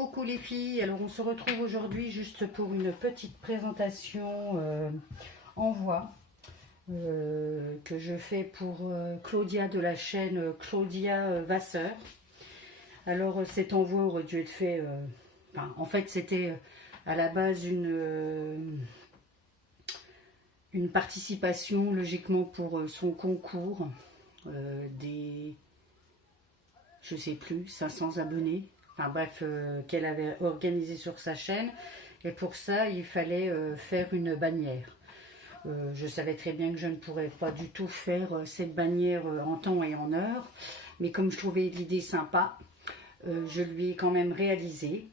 Coucou les filles, alors on se retrouve aujourd'hui juste pour une petite présentation en voix que je fais pour Claudia de la chaîne Claudia Vasseur. Alors cet envoi aurait dû être fait, en fait c'était à la base une participation logiquement pour son concours des, je sais plus, 500 abonnés. Enfin bref, qu'elle avait organisé sur sa chaîne. Et pour ça, il fallait faire une bannière. Je savais très bien que je ne pourrais pas du tout faire cette bannière en temps et en heure. Mais comme je trouvais l'idée sympa, je lui ai quand même réalisé.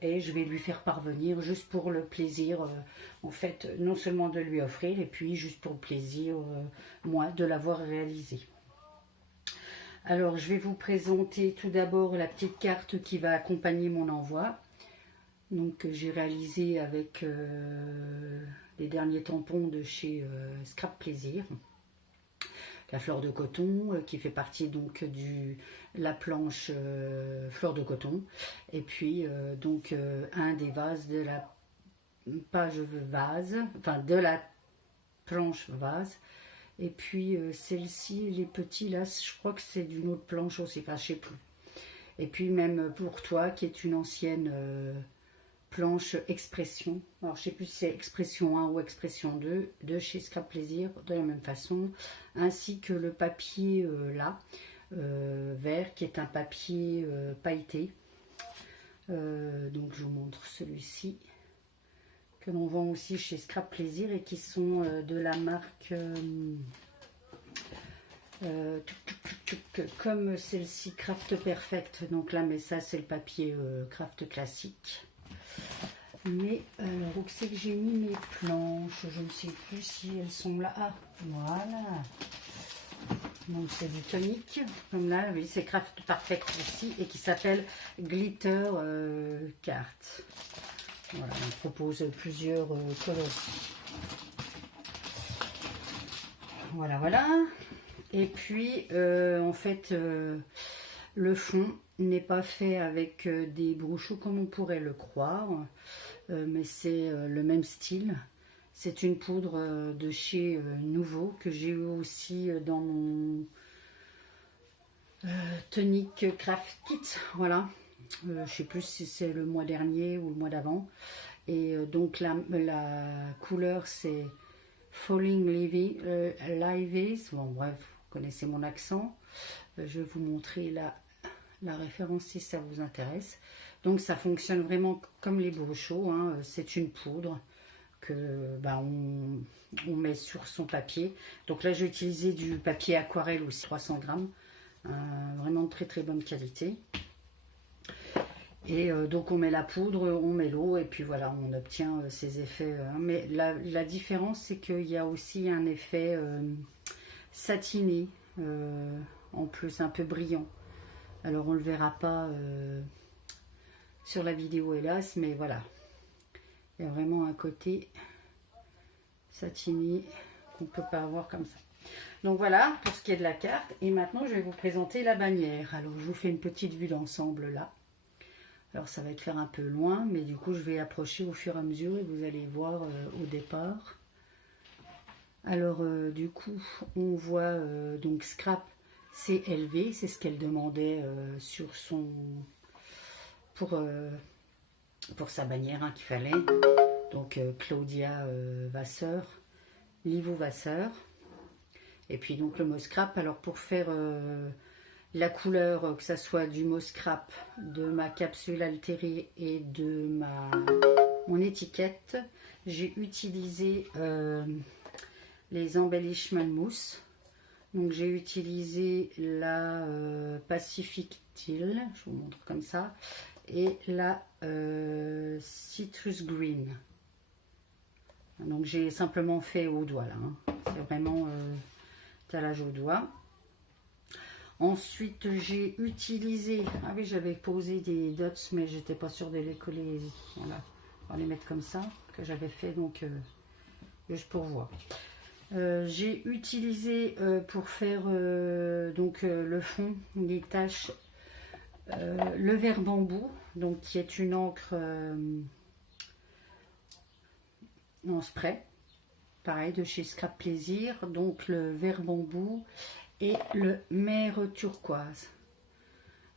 Et je vais lui faire parvenir juste pour le plaisir, en fait, non seulement de lui offrir, et puis juste pour le plaisir, moi, de l'avoir réalisé. Alors, je vais vous présenter tout d'abord la petite carte qui va accompagner mon envoi. Donc, j'ai réalisé avec les derniers tampons de chez Scrap Plaisir. La fleur de coton qui fait partie donc de la planche fleur de coton. Et puis, un des vases de la page vase, enfin de la planche vase. Et puis celle-ci, les petits là, je crois que c'est d'une autre planche aussi, enfin je sais plus. Et puis même pour toi qui est une ancienne planche expression. Alors je sais plus si c'est expression 1 ou expression 2 de chez Scrap Plaisir, de la même façon. Ainsi que le papier là, vert, qui est un papier pailleté. Donc je vous montre celui-ci. Que l'on vend aussi chez Scrap Plaisir et qui sont de la marque comme celle-ci Craft Perfect. Donc là, mais ça c'est le papier Craft classique. Mais où c'est que j'ai mis mes planches? Je ne sais plus si elles sont là. Ah, voilà. Donc c'est du tonique. Comme là, oui, c'est Craft Perfect aussi et qui s'appelle Glitter Cart. Voilà, on propose plusieurs coloris. Voilà, voilà. Et puis, en fait, le fond n'est pas fait avec des brochures comme on pourrait le croire, mais c'est le même style. C'est une poudre de chez Nouveau que j'ai eu aussi dans mon tonique craft kit. Voilà. Je ne sais plus si c'est le mois dernier ou le mois d'avant. Et donc la couleur c'est Falling Livies. Bon bref, vous connaissez mon accent. Je vais vous montrer la référence si ça vous intéresse. Donc ça fonctionne vraiment comme les brochos. Hein. C'est une poudre que on met sur son papier. Donc là j'ai utilisé du papier aquarelle aussi, 300 grammes. Vraiment de très très bonne qualité. Et donc on met la poudre, on met l'eau et puis voilà, on obtient ces effets. Mais la différence c'est qu'il y a aussi un effet satiné, en plus un peu brillant. Alors on ne le verra pas sur la vidéo hélas, mais voilà. Il y a vraiment un côté satiné qu'on ne peut pas avoir comme ça. Donc voilà pour ce qui est de la carte. Et maintenant je vais vous présenter la bannière. Alors je vous fais une petite vue d'ensemble là. Alors ça va être faire un peu loin, mais du coup je vais approcher au fur et à mesure et vous allez voir au départ. Alors du coup on voit donc Scrap CLV, c'est ce qu'elle demandait sur son pour sa bannière hein, qu'il fallait. Donc Claudia Vasseur, Livo Vasseur. Et puis donc le mot Scrap. Alors pour faire la couleur, que ça soit du mot Scrap, de ma capsule altérée et de mon étiquette, j'ai utilisé les embellishment mousse. Donc j'ai utilisé la Pacific Teal, je vous montre comme ça, et la Citrus Green. Donc j'ai simplement fait au doigt là, hein. C'est vraiment talage au doigt. Ensuite, j'ai utilisé... Ah oui, j'avais posé des dots, mais j'étais pas sûre de les coller. Voilà, on va les mettre comme ça, que j'avais fait, donc, juste pour voir. J'ai utilisé, pour faire le fond, les taches, le verre bambou. donc qui est une encre en spray, pareil de chez Scrap Plaisir, donc le vert bambou et le mer turquoise.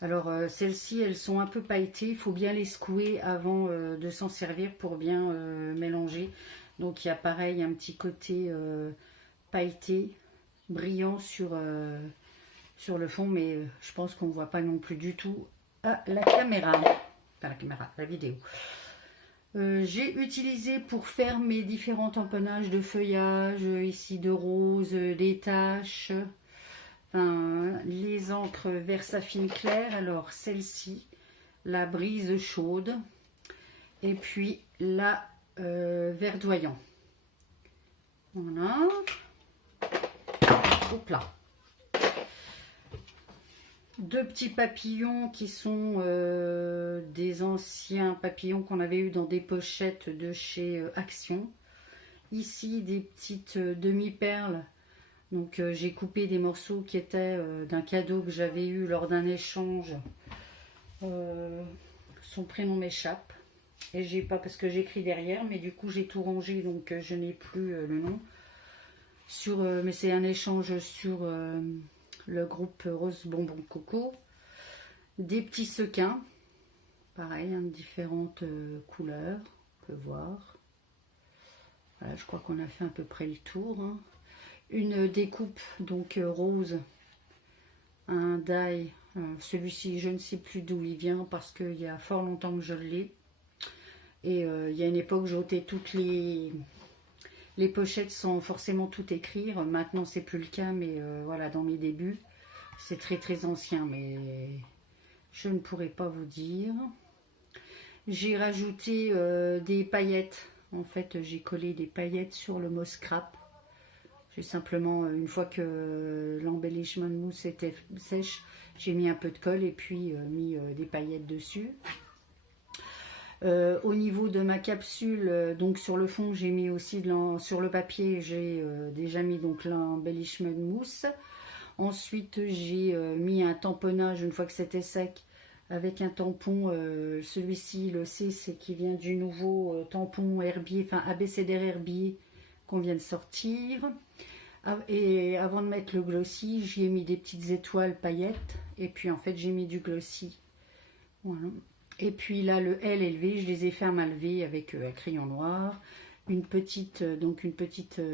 Alors celles-ci, elles sont un peu pailletées, il faut bien les secouer avant de s'en servir pour bien mélanger. Donc il y a pareil un petit côté pailleté, brillant sur le fond, mais je pense qu'on ne voit pas non plus du tout à la caméra, enfin la vidéo. J'ai utilisé pour faire mes différents tamponnages de feuillage, ici de rose, des taches, enfin, les encres Versafine clair. Alors celle-ci, la brise chaude, et puis la verdoyant. Voilà. Hop là. Deux petits papillons qui sont des anciens papillons qu'on avait eu dans des pochettes de chez Action. Ici des petites demi-perles. Donc j'ai coupé des morceaux qui étaient d'un cadeau que j'avais eu lors d'un échange. Son prénom m'échappe. Et j'ai pas parce que j'écris derrière, mais du coup j'ai tout rangé, donc je n'ai plus le nom. Mais c'est un échange sur le groupe Rose Bonbon Coco. Des petits sequins, pareil, hein, différentes couleurs, on peut voir. Voilà, je crois qu'on a fait à peu près le tour. Hein. Une découpe, donc rose, un die. Celui-ci, je ne sais plus d'où il vient parce qu'il y a fort longtemps que je l'ai. Et il y a une époque, j'ôtais toutes les pochettes sans forcément tout écrire. Maintenant, c'est plus le cas, mais voilà, dans mes débuts, c'est très très ancien, mais je ne pourrais pas vous dire. J'ai rajouté des paillettes. En fait, j'ai collé des paillettes sur le mousse scrap. J'ai simplement, une fois que l'embellissement mousse était sèche, j'ai mis un peu de colle et puis mis des paillettes dessus. Au niveau de ma capsule, donc sur le fond, j'ai mis aussi sur le papier, j'ai déjà mis donc l'embellissement mousse. Ensuite, j'ai mis un tamponnage une fois que c'était sec avec un tampon. Celui-ci, le C, c'est qui vient du nouveau tampon Herbier, enfin ABCDR Herbier qu'on vient de sortir. Et avant de mettre le glossy, j'y ai mis des petites étoiles paillettes. Et puis en fait, j'ai mis du glossy. Voilà. Et puis là, le L et le V, je les ai fait à main levée avec un crayon noir. Une petite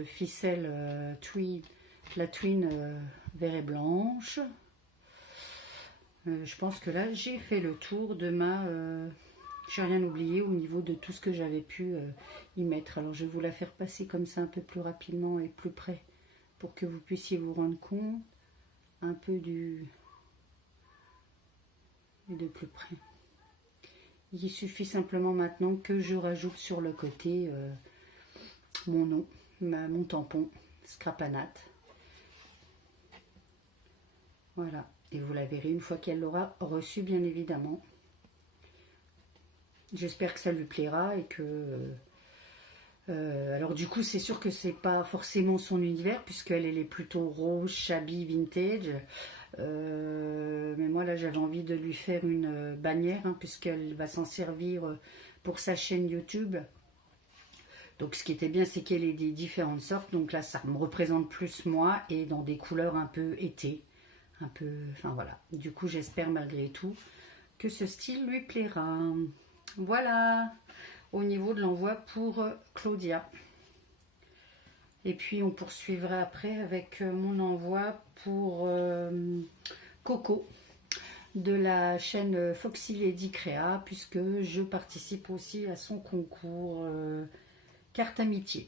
ficelle tweed, la twin vert et blanche. Je pense que là, j'ai fait le tour de ma... j'ai rien oublié au niveau de tout ce que j'avais pu y mettre. Alors, je vais vous la faire passer comme ça un peu plus rapidement et plus près pour que vous puissiez vous rendre compte un peu du... et de plus près. Il suffit simplement maintenant que je rajoute sur le côté mon nom, mon tampon, Scrapanat. Voilà, et vous la verrez une fois qu'elle l'aura reçu, bien évidemment. J'espère que ça lui plaira et que... alors du coup, c'est sûr que c'est pas forcément son univers, puisqu'elle est plutôt rose, shabby, vintage. Mais moi là j'avais envie de lui faire une bannière hein, puisqu'elle va s'en servir pour sa chaîne YouTube. Donc ce qui était bien, c'est qu'elle est des différentes sortes. Donc là ça me représente plus moi et dans des couleurs un peu été, un peu, enfin voilà. Du coup j'espère malgré tout que ce style lui plaira. Voilà au niveau de l'envoi pour Claudia. Et puis on poursuivra après avec mon envoi pour Coco de la chaîne Foxy Lady Créa, puisque je participe aussi à son concours carte amitié.